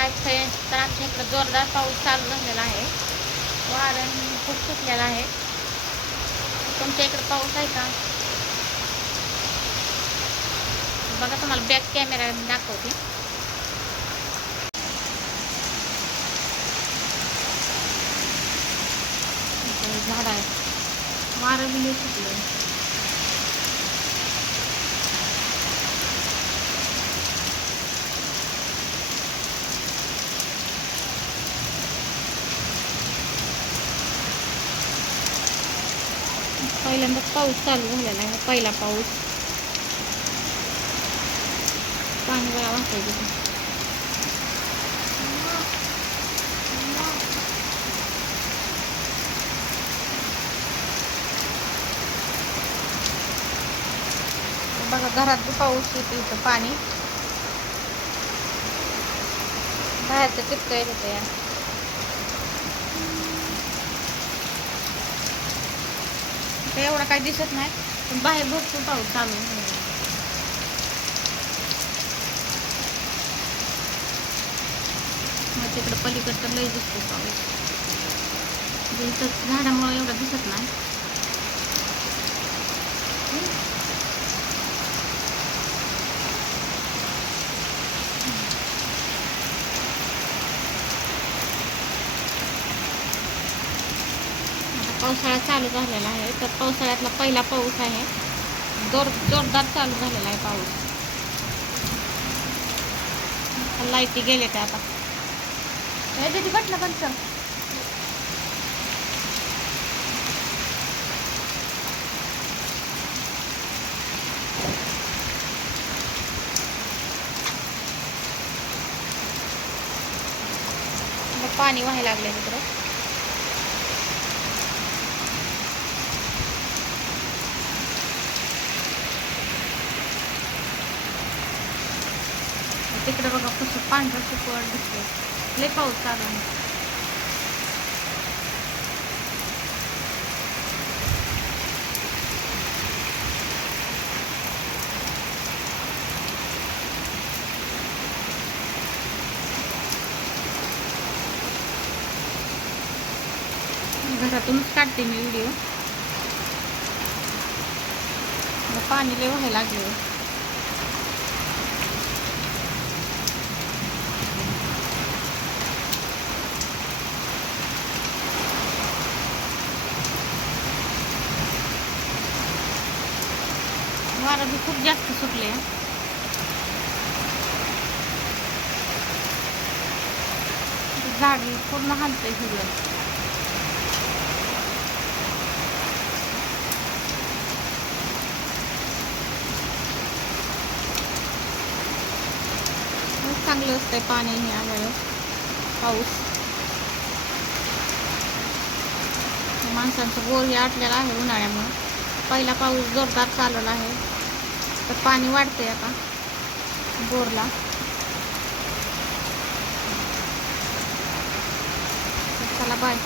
हाय जोरदार पाऊस चालू झालेला आहे. वारण खूप सुटलेला आहे. तुमच्या इकडं पाऊस आहे का? बघा, तुम्हाला बॅक कॅमेरा दाखवते. झाड आहे. वारं बी पहिल्यांदा पाऊस चालू झालेला आहे पहिला पाऊस. पाणी वेळा वाचायचं बघा घरात बी पाऊस येतो इथं पाणी. बाहेरचं टिपकं येत होतं या तर एवढा काही दिसत नाही. पण बाहेर भरपूर पाऊस चालू आहे. मग तिकडं पलीकडचं लई दिसतो पाऊस. म्हणजे झाडामुळे एवढं दिसत नाही. पावसाळा चालू झालेला आहे तर पावसाळ्यातला पहिला पाऊस आहे. ज़ोर जोरदार चालू झालेला आहे पाऊस. लाईटी गेले ते आता. हे दीदी बट ना पंच पाणी व्हायला लागले तिकडं. तिकडे बघा कसं पांढरं सुकवट दिसतंय. लय पाऊस चालू घरातूनच काढते मी व्हिडिओ. पाणी लय व्हायला लागले वारं बी खूप जास्त सुटले. झाड पूर्ण हलतंय सगळं. खूप चांगलं असतंय पाणी हे आल्यावर. पाऊस. माणसांचं बोर हे आटलेलं आहे उन्हाळ्यामुळे. पहिला पाऊस जोरदार चालवला आहे. तर पाणी वाढते आता बोरला. चला बाय.